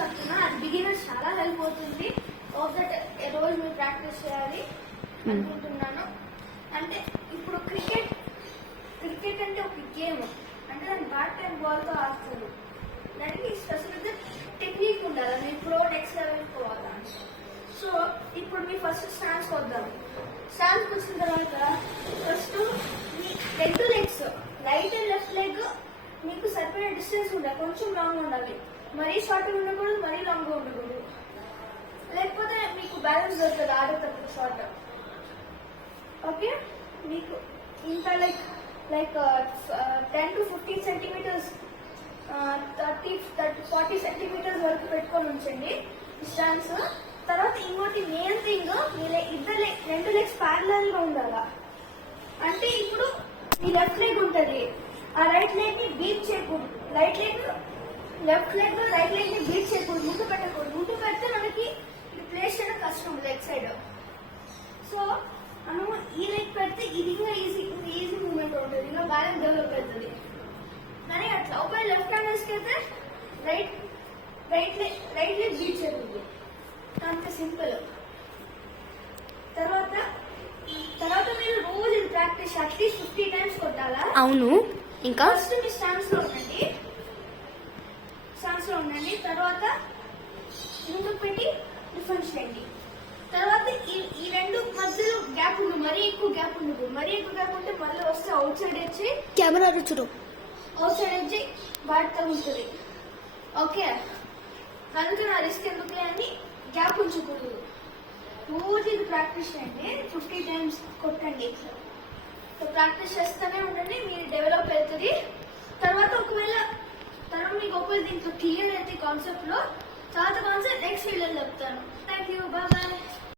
చెప్తున్నా, అది బిగినర్స్ చాలా హెల్ప్ అవుతుంది. దట్ రోజు మీరు ప్రాక్టీస్ చేయాలి అనుకుంటున్నాను. అంటే ఇప్పుడు క్రికెట్ అంటే ఒక గేమ్, అంటే దాన్ని బ్యాట్ అండ్ బాల్తో ఆడుతుంది. దానికి స్పెసిఫిక్గా టెక్నిక్ ఉండాలి, మీరు ప్రో నెక్స్ట్ లెవెల్కి పోవాలా. సో ఇప్పుడు మీ ఫస్ట్ స్టాండ్స్కి వద్దాం. స్టాండ్స్కి వచ్చిన తర్వాత first me 2 legs, right and left leg మీకు సరిపోయే డిస్టెన్స్ ఉండాలి, కొంచెం లాంగ్ ఉండాలి. మరీ షార్ట్గా ఉండకూడదు, మరీ లాంగ్గా ఉండకూడదు. లేకపోతే మీకు బ్యాలెన్స్ దొరుకుతుంది ఆడేటప్పుడు షార్ట్. ఓకే, మీకు ఇంకా లైక్ 10 to 15 సెంటీమీటర్స్ 30-40 సెంటీమీటర్స్ వరకు పెట్టుకొని ఉంచండి స్టాండ్స్. తర్వాత ఇంకోటి మెయిన్ థింగ్, మీ 2 లెగ్స్ ప్యారలల్ గా ఉండాలా. అంటే ఇప్పుడు మీ లెఫ్ట్ లెగ్ ఉంటుంది, ఆ రైట్ లెగ్ ని బీట్ చేయకూడదు. లెఫ్ట్ లెగ్ రైట్ లెగ్ ని బీట్ చేయకూడదు, ముందు పెట్టకూడదు. ముందు పెడితే మనకి ప్లేస్ చేయడం కష్టం లెగ్ సైడ్. సో మనము ఈ లెగ్ పెడితే ఇది ఇంకా ఈజీ మూవ్మెంట్ ఉంటుంది, ఇంకా బ్యాలెన్స్ డెవలప్ అవుతుంది. కానీ అట్లా ఒకవేళ లెఫ్ట్ హ్యాండర్స్కి అయితే రైట్ లెగ్ బీట్ చేయకూడదు, అంత సింపుల్. తర్వాత మీరు రోజు ప్రాక్టీస్ అట్లీస్ట్ 50 times కొట్టాలా. అవును. ఇంకా ఫస్ట్ మీ స్టాండ్స్ లో ఉండండి, తర్వాత ముందుకు పెట్టి డిఫెన్స్ చేయండి. తర్వాత ఈ 2 మధ్యలో గ్యాప్ ఉంది, మరీ ఎక్కువ గ్యాప్ ఉండదు. మరీ ఎక్కువ గ్యాప్ ఉంటే మళ్ళీ వస్తే అవుట్ సైడ్ వచ్చి కెమెరా రుచుడు అవుట్ సైడ్ వచ్చి బ్యాట్ తగులుతుంది. ఓకే, అందుకని ఆ రిస్క్ ఎందుకు అని గ్యాప్ ఉంచకూడదు. రోజు ఇది ప్రాక్టీస్ చేయండి, 50 times కొట్టండి. సో ప్రాక్టీస్ చేస్తూనే ఉండండి, మీరు డెవలప్ అవుతుంది. తర్వాత ఒకవేళ దీంట్లో క్లియర్ అయితే కాన్సెప్ట్ లో, తర్వాత కాన్సెప్ట్ నెక్స్ట్ వీడియోలో చెప్తాను. Thank you, bye.